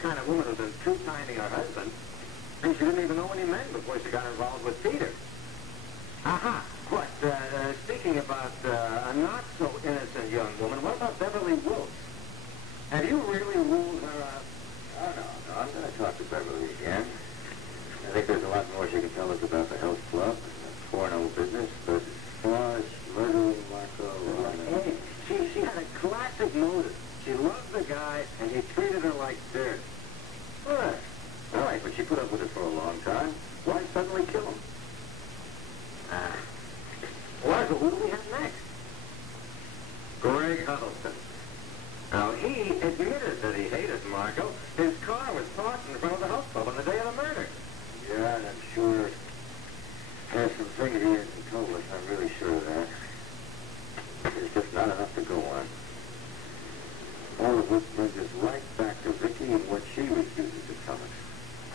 kind of woman who's been too kind to her husband. And she didn't even know any men before she got involved with Peter. Aha. What, speaking about a not-so-innocent young woman, what about Beverly Wilkes? Have you really ruled her out? Oh, no. I'm going to talk to Beverly again. I think there's a lot more she can tell us about the health club and the porno business, but as far as murdering Marco... Hey, she had a classic motive. She loved the guy, and he treated her like dirt. All right, but she put up with it for a long time. Why suddenly kill him? Well, so who do we have next? Greg Huddleston. Now, he admitted that he hated Marco. His car was parked in front of the health club on the day of the murder. Yeah, and I'm sure there's some things he hasn't told us. I'm really sure of that. There's just not enough to go on. All of which brings us right back to Viki and what she refuses to tell us.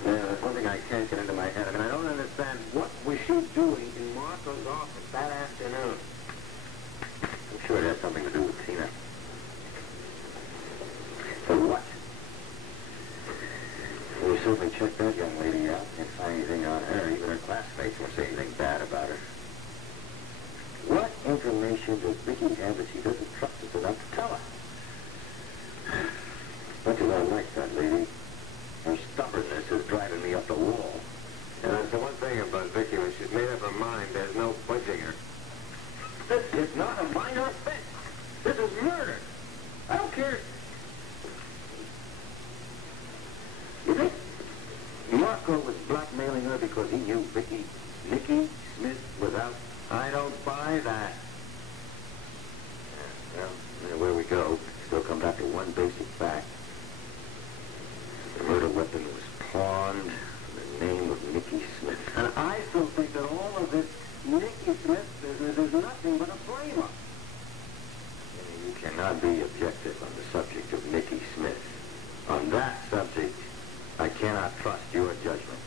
Yeah, there's one thing I can't get into my head. I mean, I don't understand what was she doing in Marco's office that afternoon. I'm sure it has something to do with Tina. For what? We certainly checked that young lady out. Can't find anything on her. Even her classmates won't say anything bad about her. What information does Viki have that she doesn't trust us enough to tell us? Much as I like that lady, her stubbornness is driving me up the wall. And that's the one thing about Viki. When she's made up her mind, there's no budging her. This is not a minor offense. This is murder. I don't care. You think Marco was blackmailing her because he knew Nikki Smith was out? I don't buy that. Well, where we go, still come back to one basic fact. The murder weapon was pawned in the name of Nikki Smith. And I still think that all of this Nikki Smith business is nothing but a frame-up. You cannot be objective on the subject of Nikki Smith. On that subject, I cannot trust your judgment.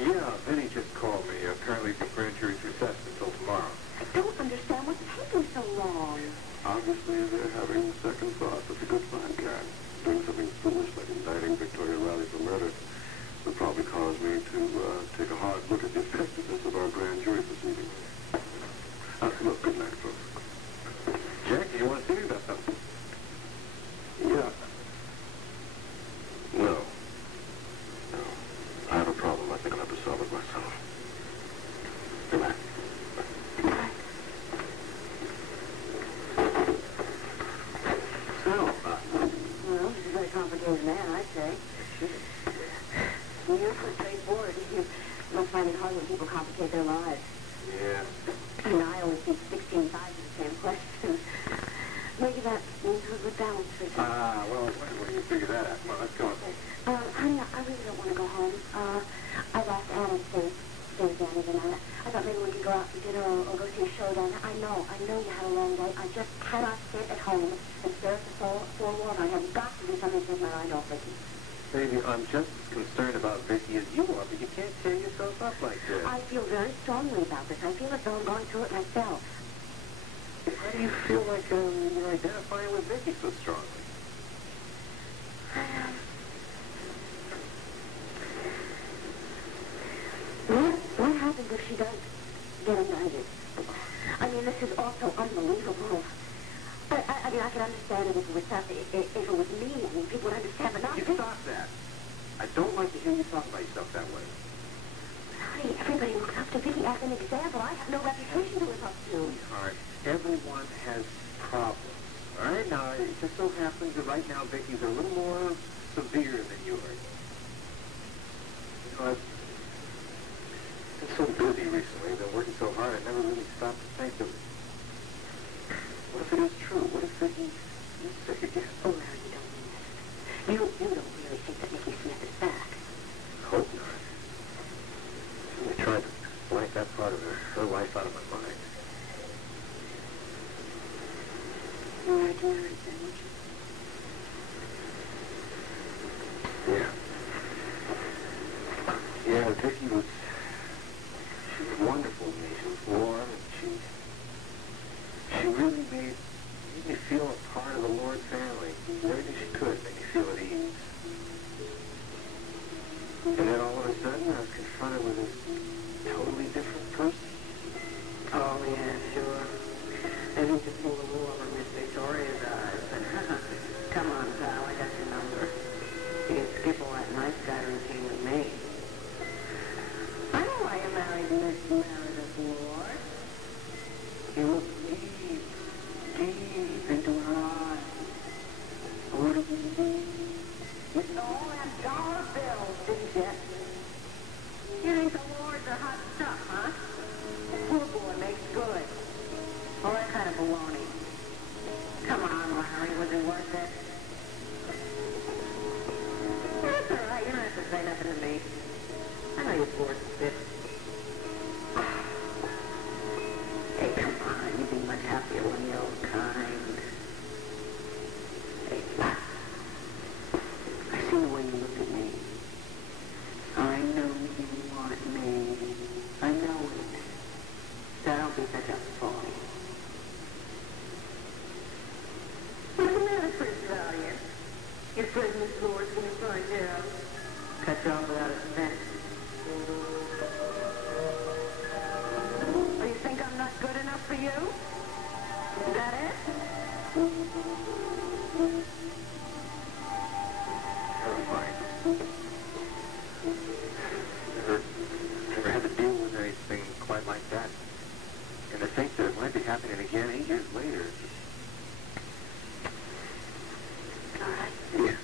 Yeah, Vinnie just called me. Apparently the grand jury's recessed until tomorrow. I don't understand what's taking so long. Obviously, they're having second thoughts. It's a good sign, Karen. Doing something foolish like indicting Victoria Riley for murder would probably cause me to take a hard look at the effectiveness of our grand jury proceeding. Look, good night, folks. Jack, do you want to see me about something? Yeah. No. I have a problem. I think I'll have to solve it myself. Good night. Well, this is a very complicated man, I'd say. You're so straightforward. You don't find it hard when people complicate their lives. Yeah. And I always think 16 sides of the same question. Maybe that means we're good balance for you. Well, when do you figure that out? Come on, let's go. Honey, I really don't want to go home. I've asked Anna to stay with Danny tonight. I thought maybe we could go out for dinner or go see a show down there. I know you had a long day. I just cannot sit at home and stare at the four walls. I have got to do something to take my mind off Viki. Baby, I'm just as concerned about Viki as you are, but you can't tear yourself up like this. I feel very strongly about this. I feel as though I'm going through it myself. How do you feel like you're identifying with Viki so strongly? What happens if she does get indicted? I mean, this is all so unbelievable. I mean, I could understand it if it was something, if it was me. I mean, people would understand, but not You me. stop that. I don't like to hear you talk about yourself that way. Honey, everybody looks up to Viki as an example. I have no reputation to live up to. Sweetheart, everyone has problems. All right? Now, it just so happens that right now Viki's a little more severe than yours. You know, I've been so busy recently. I've been working so hard, I never really stopped to think of, what if it is true? What if Viki is sick again? Oh, Larry, you don't mean that. You don't really think that Viki Smith is back. I hope not. I tried to blank that part of her life out of my mind. You wanted to marry then, would you? Yeah. Yeah, Viki was, she was wonderful to me. She was warm, and she really made me feel a part of the Lord family. Everything she could make me feel at ease. And then all of a sudden, I was confronted with this totally different person. Oh, yeah, sure. They need to pull the wool over Miss Victoria's eyes. Come on, pal, I got your number. You can skip all that nice guy routine with me. I know why you married Miss Meredith Ward. You look deep into her eyes. What did you see? You saw all them dollar bills, didn't you? You think the Wards are hot stuff, huh? Poor boy makes good. All that kind of baloney. Come on, Larry, was it worth it? That's all right, you don't have to say nothing to me. I know you're poor spit. Hey, come on, you'd be much happier when you're kind. Hey, I see the way you look at me. I know you want me. I know it. So don't be such a phony. What's the matter, Prince Valiant? Your friend Miss Lord's gonna find out. Cut you off without a cent. Oh, you think I'm not good enough for you? Is that it? Never mind. Never had to deal with anything quite like that. And to think that it might be happening again 8 years later. All right. Yeah.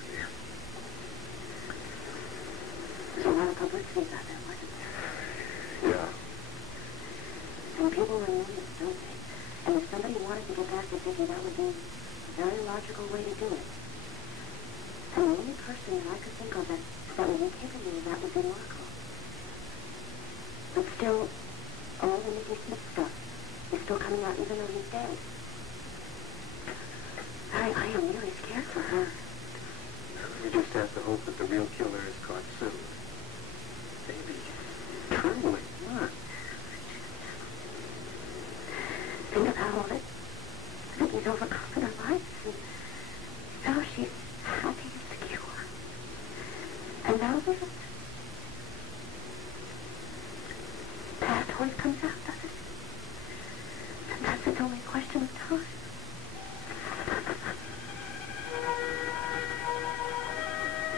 There's a lot of publicity about that, wasn't there? Yeah. And people remember it, don't they? And if somebody wanted to get back to Viki, that would be a very logical way to do it. And the only person that I could think of that would be capable of that would be Marco. But still, all the Nikki Smith stuff is still coming out even though he's dead. I am really scared for her. We just have to hope that the real killer is caught soon. Baby, trembling, come on. Think of how all that Vicky's overcome her life, and now she's happy and secure. And now the past always comes out, doesn't it? And that's its only question of time.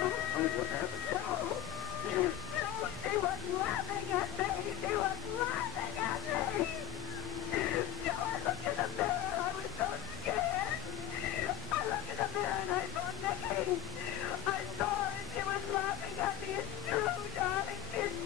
Oh, what happened? No, she was laughing at me. She was laughing at me. So I looked in the mirror. I was so scared. I looked in the mirror and I saw Nikki. I saw her and she was laughing at me. It's true, darling. It's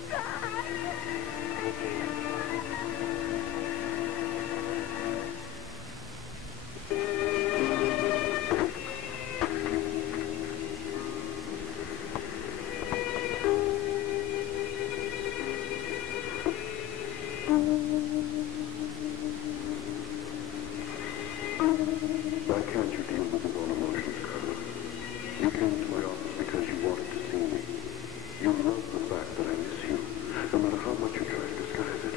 Why can't you deal with your own emotions, Carla? You came to my office because you wanted to see me. You love the fact that I miss you, no matter how much you try to disguise it.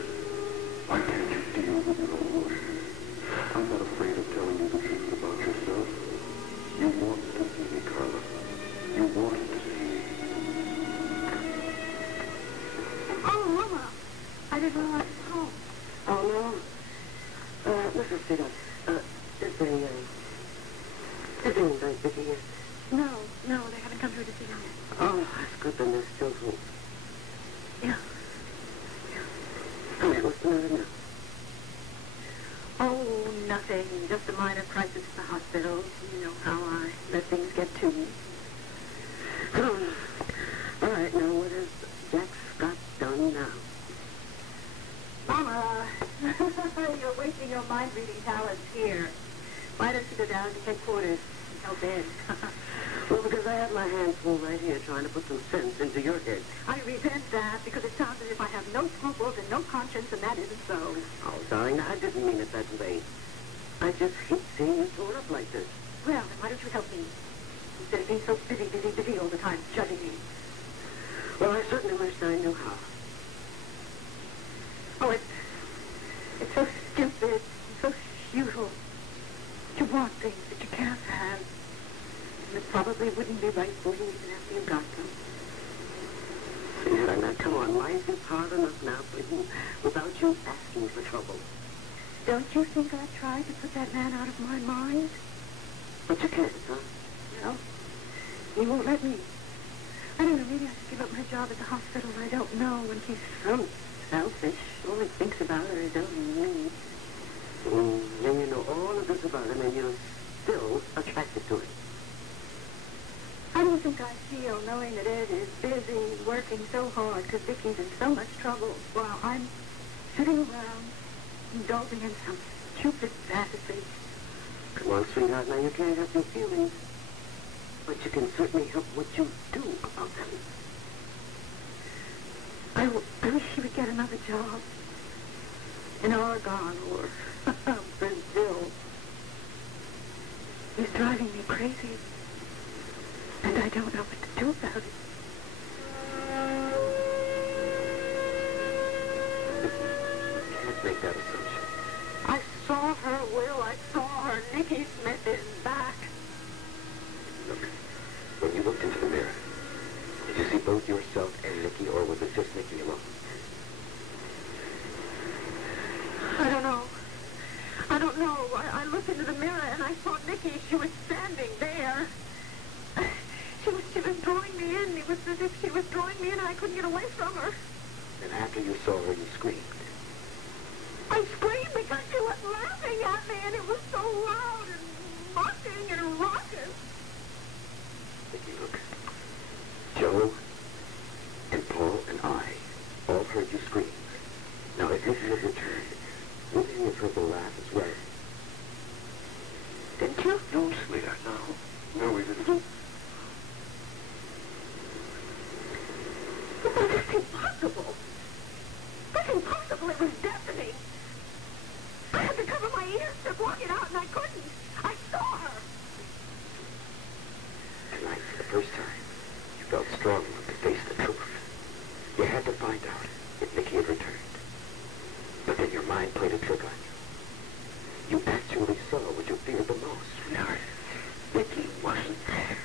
Why can't you deal with your own emotions? I'm not afraid of telling you the truth about yourself. You wanted to see me, Carla. You wanted to see me. Oh, Mama! I didn't realize it was home. Oh, no? Listen, sweetheart. There's a Is Viki here? No, they haven't come through to see him yet. Oh, that's good, then there's still hope. Yeah. All right, what's the matter now? Oh, nothing. Just a minor crisis at the hospital. You know how I let things get to me. All right, now what has Jack Scott done now? Mama, you're wasting your mind-reading talents here. Why don't you go down to headquarters and tell Ben? Well, because I have my hands full right here trying to put some sense into your head. I resent that because it sounds as if I have no scruples and no conscience, and that isn't so. Oh, darling, I didn't mean it that way. I just hate seeing you torn up like this. Well, then why don't you help me? Instead of being so busy all the time, judging me. Well, I certainly wish I knew how. Oh, it's so stupid and so futile to want things that you can't have. And it probably wouldn't be right for you even after you got them. Yeah, now, come on, life is hard enough now for you without you asking for trouble. Don't you think I tried to put that man out of my mind? But you can't, huh? No. He won't let me. I don't know, maybe I should give up my job at the hospital. I don't know. And he's so selfish. All he thinks about her is only me. And you know all of this about him, and you're still attracted to him. How do you think I feel knowing that Ed is busy working so hard because Vicky's in so much trouble while I'm sitting around indulging in some stupid fantasy? Come on, sweetheart, now you can't help your feelings. But you can certainly help what you do about them. I wish he would get another job in Oregon or Brazil. He's driving me crazy, and I don't know what to do about it. Can't make that assumption. I saw her, Will. I saw her. Nicky Smith is back. Look, when you looked into the mirror, did you see both yourself and Nicky, or was it just Nicky alone? I don't know. I looked into the mirror and I saw Nicky. She was standing there. She was drawing me in. It was as if she was drawing me in and I couldn't get away from her. And after you saw her, you screamed. I screamed because she was laughing at me and it was so loud and mocking and raucous. Nicky, look. Joe and Paul and I all heard you scream. Now, if Nicky had returned, wouldn't he have heard the laugh as well? Didn't you? No, sweetheart, no. No, we didn't. But that's impossible. That's impossible. It was deafening. I had to cover my ears to block it out, and I couldn't. I saw her. Tonight, for the first time, you felt strong enough to face the truth. You had to find out if Nicky had returned. But then your mind played a trick on you. You actually saw what you feared the most. No, Nicky wasn't there.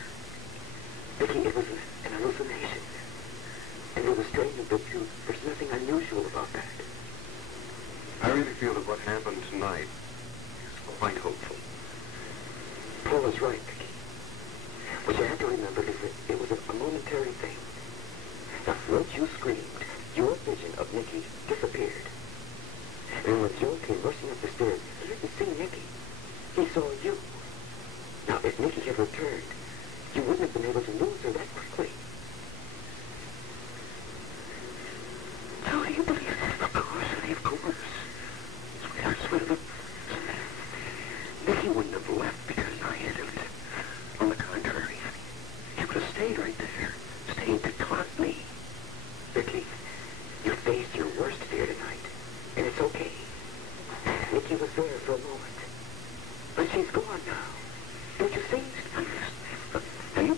Nicky, it was an hallucination. And it was strange, but there's nothing unusual about that. I really feel that what happened tonight is quite hopeful. Paul is right, Viki. What you have to remember is that it was a momentary thing. Now, once you screamed, your vision of Nicky disappeared. And when Joe came rushing up the stairs, he didn't see Nicky. He saw you. Now, if Nicky had returned, you wouldn't have been able to lose her that quickly. So do you believe that? Of course, honey, of course. Sweetheart, sweetheart. Nicky wouldn't have left because I had him. On the contrary, he would have stayed right there. Stayed to taunt me. Viki, you faced your worst fear tonight, and it's okay. Nicky was there for a moment, but she's gone now. Don't you see? Now,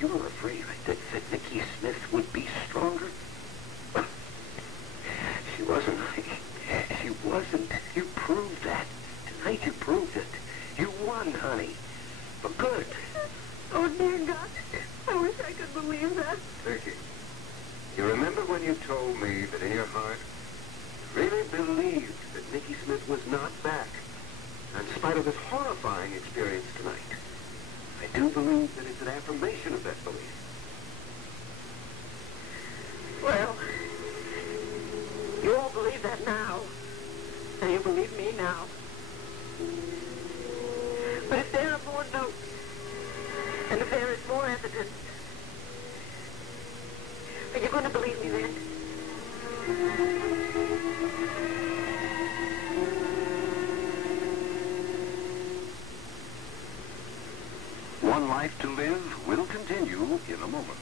you were afraid, right, that Nicky Smith would be stronger? Well, she wasn't. She wasn't. You proved that. Tonight you proved it. You won, honey. For good. Oh, dear God. I wish I could believe that. Viki, you remember when you told me that in your heart you really believed that Nicky Smith was not back, in spite of this horrifying experience tonight? I do believe that it's an affirmation of that belief. Well, you all believe that now, and you believe me now. But if there are more notes, and if there is more evidence, are you going to believe me then? One Life to Live will continue in a moment.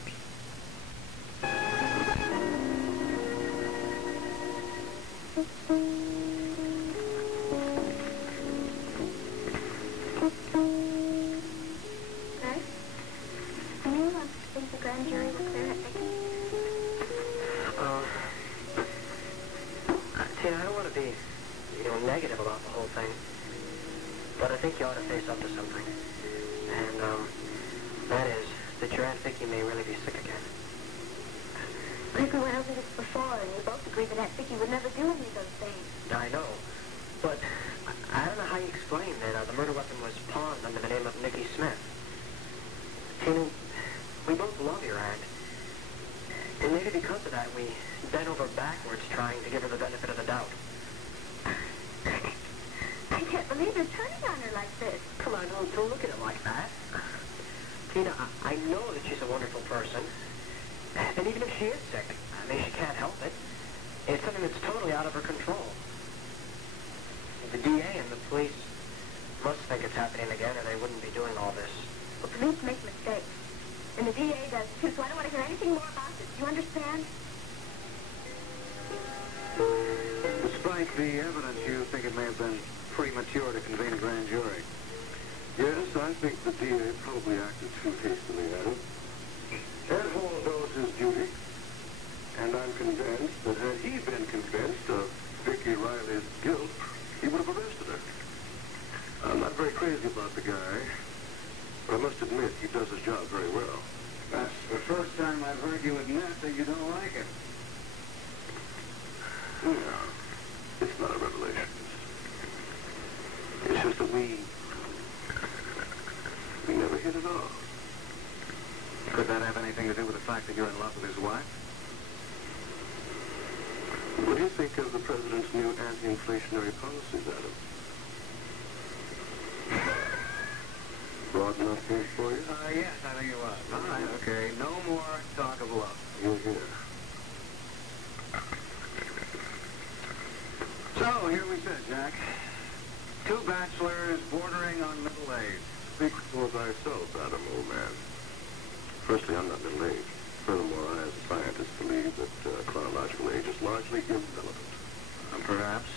Grand jury was clear at Viki? See, I don't want to be, negative about the whole thing. But I think you ought to face up to something. And, that is that your Aunt Viki may really be sick again. I think we went over this before, and we both agreed that Aunt Viki would never do any of those things. I know. But I don't know how you explain that the murder weapon was pawned under the name of Nicky Smith. Tina, we both love your aunt. And maybe because of that, we bent over backwards trying to give her the benefit of the doubt. I can't believe you're turning on her like this. Come on, don't look at it like that. Tina, I know that she's a wonderful person. And even if she is sick, she can't help it. It's something that's totally out of her control. The DA and the police must think it's happening again, or they wouldn't be doing all this. Well, police make mistakes. And the DA does too, so I don't want to hear anything more about this. Do you understand? Despite the evidence, you think it may have been premature to convene a grand jury? Yes, I think the DA probably acted too hastily at it. Ed Hall knows his duty, and I'm convinced that had he been convinced of Viki Riley's guilt, he would have arrested her. I'm not very crazy about the guy, but I must admit he does his job very well. That's the first time I've heard you admit that you don't like it. No, it's not a revelation. It's just that we never hit it off. Could that have anything to do with the fact that you're in love with his wife? What do you think of the president's new anti-inflationary policies, Adam? Broad enough here for you? Yes, I think it was. All right, okay. No more talk of love. You're here. So, here we sit, Jack. Two bachelors bordering on middle age. Speak for thyself, Adam, old man. Firstly, I'm not middle-aged. Furthermore, I, as a scientist, believe that chronological age is largely irrelevant. Perhaps.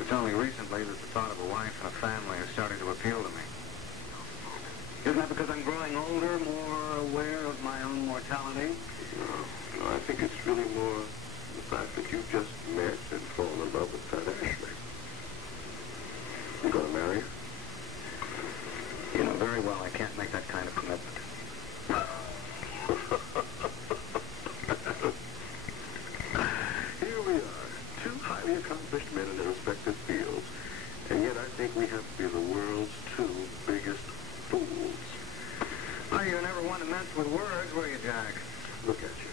It's only recently that the thought of a wife and a family is starting to appeal to me. Isn't that because I'm growing older, more aware of my own mortality? No, I think it's really more the fact that you've just met and fallen in love with Pat Ashley. You going to marry her? You know very well I can't make that kind of commitment. Here we are, two highly accomplished men in their respective fields, and yet I think we have to be the world's two biggest fools. Well, you never one to mess with words, were you, Jack? Look at you.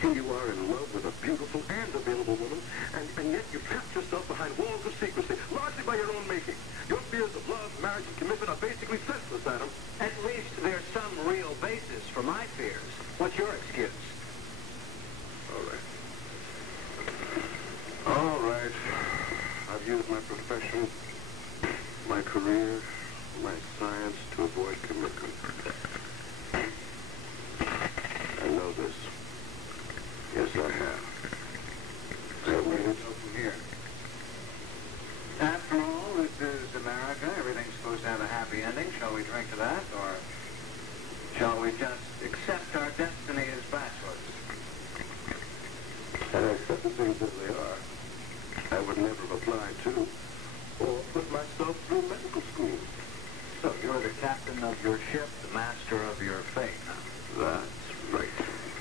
Here you are in love with a beautiful and available woman, and yet you trap yourself behind walls of secrecy, largely by your own making. Your fears of love, marriage, and commitment are basically senseless, Adam. At least there's some real basis for my fears. What's your excuse? All right. All right. I've used my profession, my career, my science to avoid commitment. I know this. Yes, I have. So where do we go from here? After all, this is America. Everything's supposed to have a happy ending. Shall we drink to that, or shall we just accept our destiny as bachelors? And I accept the things as they are. I would never have applied to or put myself through medical school. So you're the captain of your ship, the master of your fate. That's right.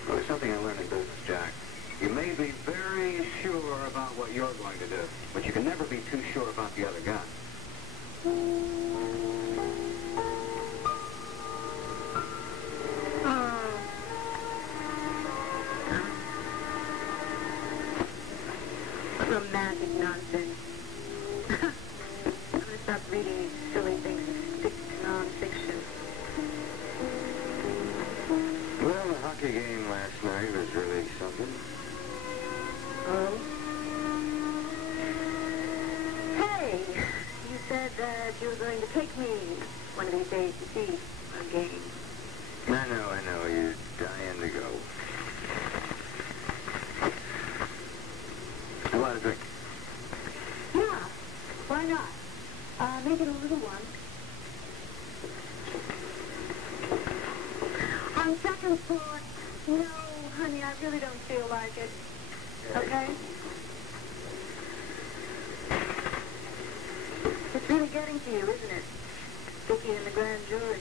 Well, there's something I learned in business, Jack. You may be very sure about what you're going to do, but you can never be too sure about the other guy. that you were going to take me one of these days to see a game. I know. You're dying to go. I want a drink. Yeah, why not? Make it a little one. On second thought, no, honey, I really don't feel like it. Okay? It's really getting to you, isn't it? Viki and the grand jury.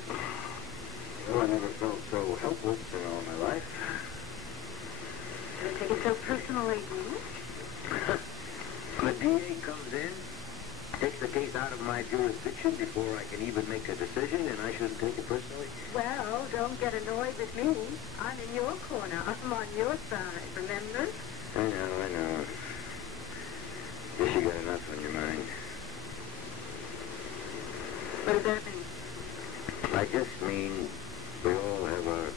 Well, I never felt so helpless in all my life. Don't take it so personally, do you? The DA comes in, takes the case out of my jurisdiction before I can even make a decision, and I shouldn't take it personally? Well, don't get annoyed with me. I'm in your corner. I'm on your side, remember? I know. Guess you got enough on your mind. What does that mean? I just mean we all have our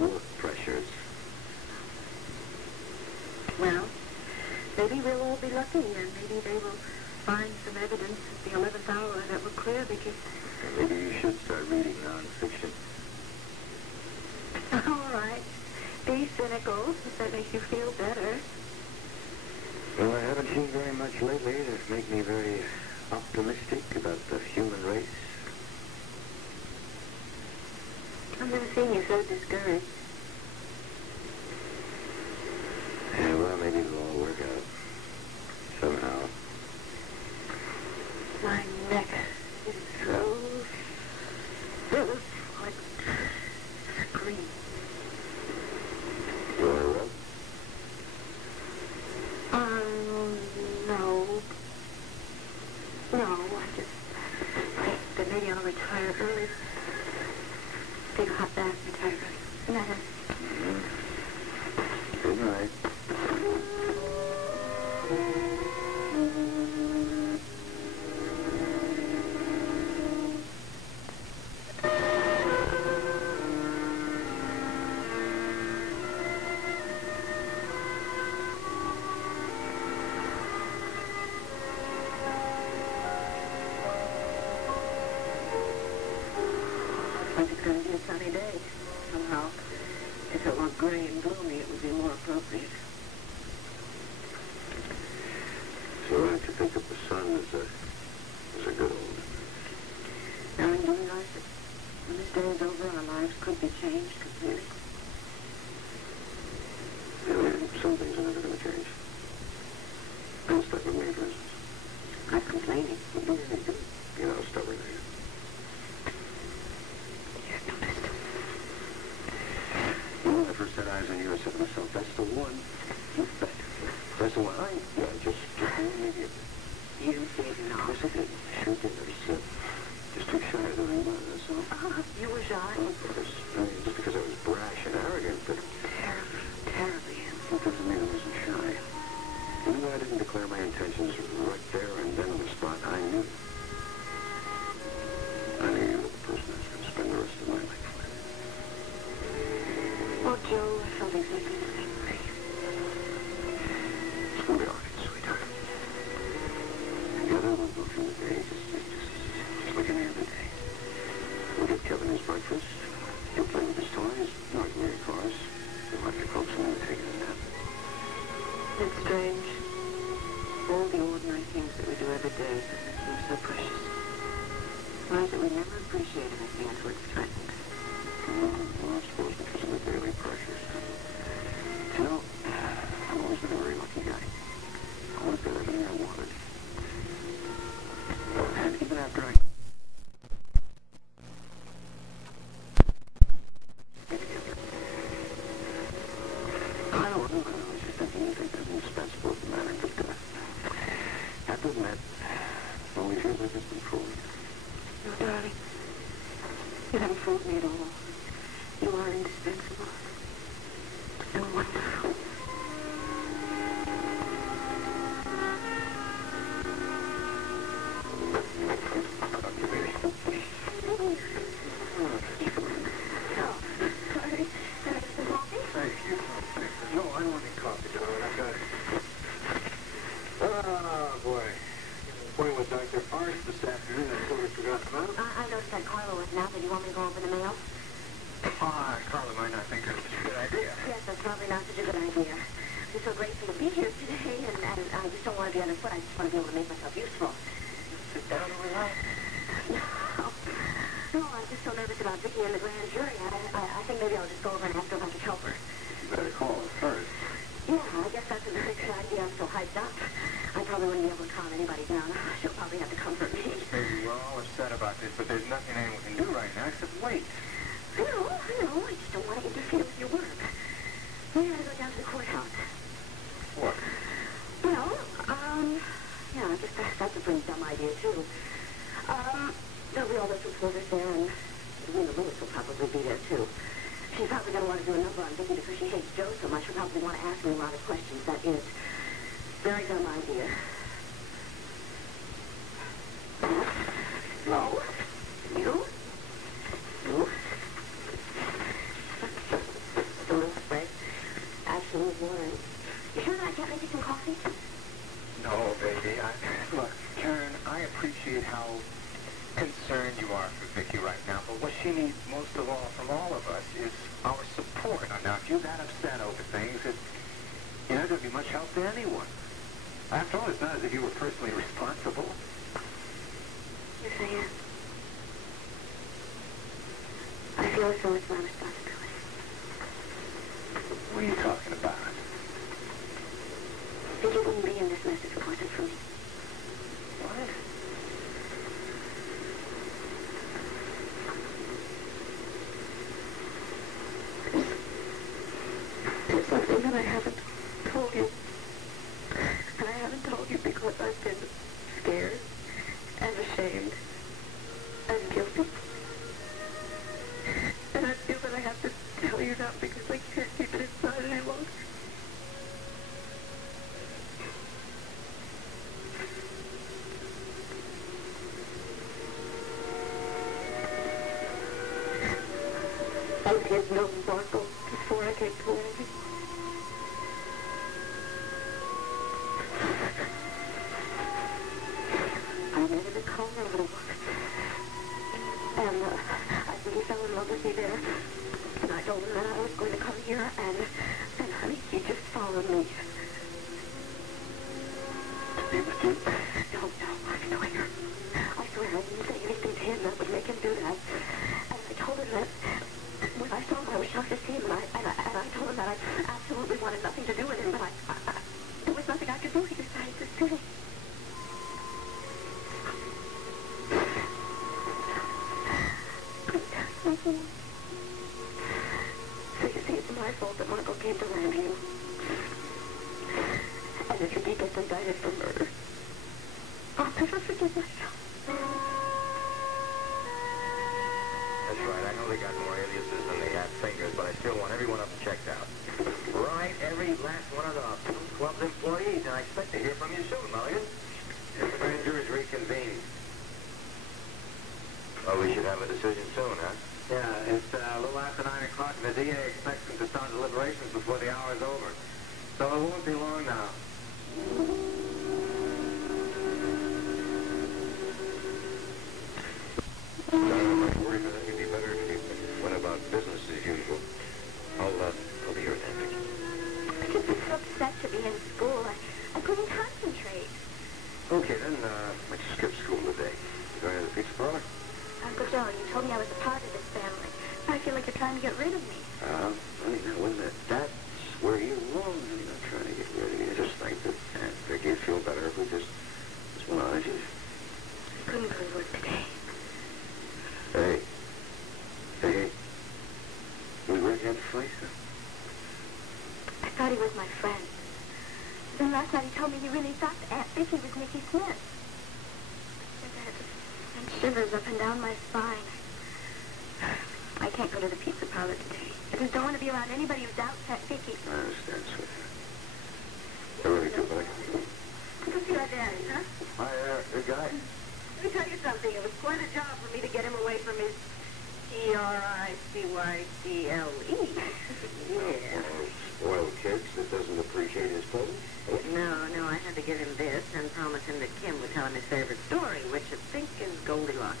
work pressures. Well, maybe we'll all be lucky, and maybe they will find some evidence at the 11th hour that will clear Viki. Maybe you should start reading nonfiction. All right. Be cynical, if that makes you feel better. Well, I haven't seen very much lately to make me very optimistic about the human race. I've never seen you so discouraged. Yeah, well, maybe it'll all work out. Somehow. My neck is so like scream. You want to rub? No, I just think that maybe I'll retire early. Take a hot bath, retire early. Good night, honey. Good night. Like it's going to be a sunny day. Somehow, if it were gray and gloomy, it would be more appropriate. So why don't you think of the sun as a good old? Darling, do you realize that when this day is over, our lives could be changed completely? Some things are never going to change. I'm stuck with me, for instance. I'm complaining. You know, stubborn I am. You've noticed. When I first set eyes on you, I said to myself, that's the one. That's the one. Just immediately. You did not. Yes, I did. Sure did. I was just too shy of the ring, that's all. You were shy? Just because I was brash and arrogant, but Terribly. that doesn't mean I wasn't shy. Even though I didn't declare my intentions right there and then on the spot, I knew. I knew you were the person I was going to spend the rest of my life with. Oh, Joe, I felt exactly the same way. It's going to be all right, sweetheart. Together we'll go through the day, just like any other day. We'll get Kevin his breakfast. He'll play with his toys, not very cars. We'll have to coax him into taking a nap. It's strange. All the ordinary things that we do every day suddenly seem so precious. Why is it we never appreciate anything until it's threatened? Well, I suppose because of the daily pressures. You know, I've always been a very lucky guy. I always got everything I wanted. And even after I... I don't know. I was just thinking you think that's indispensable as a matter, but I have to admit, it only feels like it's been fooled. No, darling. You haven't fooled me at all. You are indispensable. So wonderful. This afternoon, Carla might not think it's a good idea. Yes, that's probably not such a good idea. I'm so grateful to be here today, and I just don't want to be underfoot. I just want to be able to make myself useful. Sit down and relax. No, I'm just so nervous about Viki and the grand jury. I think maybe I'll just go over and ask her if I can help her. You better call her first. Yeah, I guess that's a very good idea. I'm so hyped up. I probably wouldn't be able to calm anybody down. She'll probably have to comfort me. Maybe we're all upset about this, but there's nothing anyone can do right now except wait. I know. I just don't want to interfere with your work. We gotta go down to the courthouse. What? Well, yeah, I guess that's a pretty dumb idea, too. There'll be all those reporters there, and Lillian will probably be there, too. She's probably going to want to do a number on Viki because she hates Joe so much. She'll probably want to ask me a lot of questions. That is a very dumb idea. No. You? A little spray. Absolute water. You sure that I can't make you some coffee? No, baby. Look, Karen, I appreciate how concerned you are for Viki right now, but what she needs most of all from all of us is our support. Now, if you're that upset over things, you're not going to be much help to anyone. After all, it's not as if you were personally responsible. Yes, I am. I feel as though it's my responsibility. What are you talking about? Viki wouldn't be in this mess if it wasn't for me. What? There's something that I haven't told you. And I haven't told you because I've been scared and ashamed and guilty. And I feel that I have to tell you now because I can't keep it inside any longer. I had no Marco before I came to Randy. I met him in Carla a little while. And I think he fell in love with me there. And I told him that I was going to come here, and honey, he just followed me. To be with you? No, I swear. I didn't say anything to him that would make him do that. And I told him that when I saw him, I was shocked to see him, and I told him that I absolutely wanted nothing to do with him, but there was nothing I could do. He decided to stay. So you see, it's my fault that Marco came to land you. And if he gets indicted for murder, I'll never forgive myself. That's right. I know they got more aliases than they have fingers, but I still want everyone up checked out. Right, every last one of the club's employees, and I expect to hear from you soon, Lillian. The grand jury's reconvened. Well, we should have a decision soon, huh? Yeah, it's a little after 9 o'clock, and the DA expects them to start deliberations before the hour's over. So it won't be long now. I'm not worried that it'd be better if you went about business as usual. I'll be here then, Viki. I just was so upset to be in school. I couldn't concentrate. Okay, then, let's skip school today. You going to the pizza parlor? Uncle Joe, you told me I was a part of this family. I feel like you're trying to get rid of me. Honey, now, when that's where you're wrong. I'm not trying to get rid of you. I just think that, Viki, it'd feel better if we just went on as usual. I couldn't go to work today. Hey. We really had to fight, huh? I thought he was my friend. Then last night he told me he really thought Aunt Viki was Mickey Smith. I had to send shivers up and down my spine. I can't go to the pizza parlor today. I just don't want to be around anybody who doubts Aunt Viki. I understand, sweetheart. I really do, but Who's your daddy, huh? Hi there, good guy. Let me tell you something. It was quite a job for me to get him away from his Tricycle. Yeah. Spoiled kids that doesn't appreciate his toes. No, I had to give him this and promise him that Kim would tell him his favorite story, which I think is Goldilocks.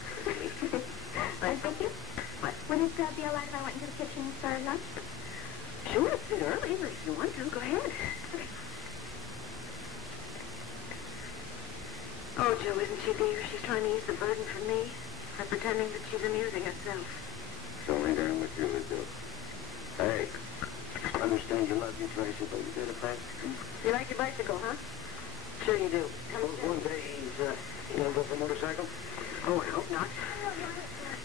I think you? What? Would it be all right if I went into the kitchen lunch? Sure, it's a bit early, but if you want to, go ahead. Oh, Joe, isn't she dear? She's trying to ease the burden from me by pretending that she's amusing herself. So lay down with you, Joe. Hey, I understand you love your Tracy, but you did a practice. You like your bicycle, huh? Sure you do. One day he's, you gonna go for a motorcycle? Oh, I hope not.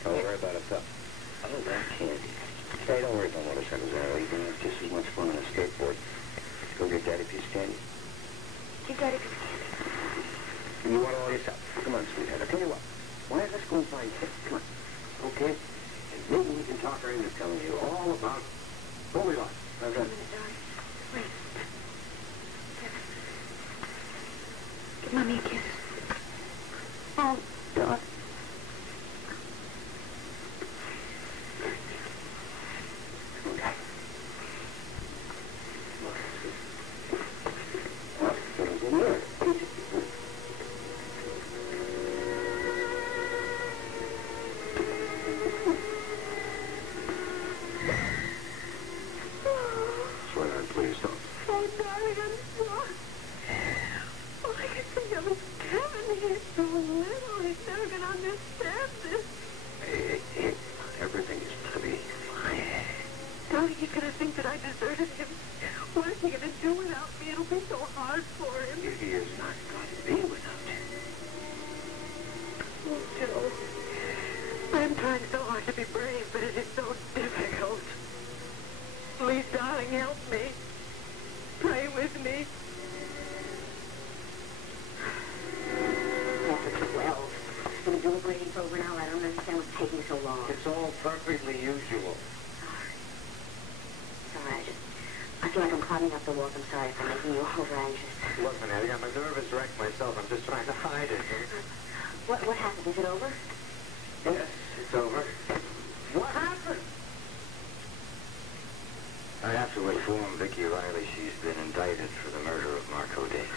Don't worry about it, pup. Oh, that candy. Hey, don't worry about motorcycles, Riley. You can have just as much fun on a skateboard. Go get Daddy a piece of candy. Give Daddy a piece of candy. And you want it all yourself. Come on, sweetheart. I'll tell you what. Why don't let's go and find Tim? Come on. Okay? And maybe we can talk her into telling you all about Goldilocks. How's that? Wait a minute, darling. Wait. Give Mommy a kiss. Oh, God. Okay. Well, what is in there? Sweetheart, please don't. Oh, darling, I'm sorry. Oh, I can see him. Kevin, he's so little. He's never going to understand this. Hey, everything is going to be fine. Darling, he's going to think that I deserted him. What is he going to do without me? It'll be so hard for him. He is not going to be without you. Oh, Joe. I'm trying so hard to be brave, but it is so difficult. Please, darling, help me. Pray with me. After 12. The deliberating's over now. I don't understand what's taking so long. It's all perfectly usual. Sorry, I feel like I'm climbing up the walk. I'm sorry for making you over anxious. Listen, Eddie, I'm a nervous wreck myself. I'm just trying to hide it. What happened? Is it over? Yes, it's over. What happened? I have to inform Viki Riley she's been indicted for the murder of Marco Day.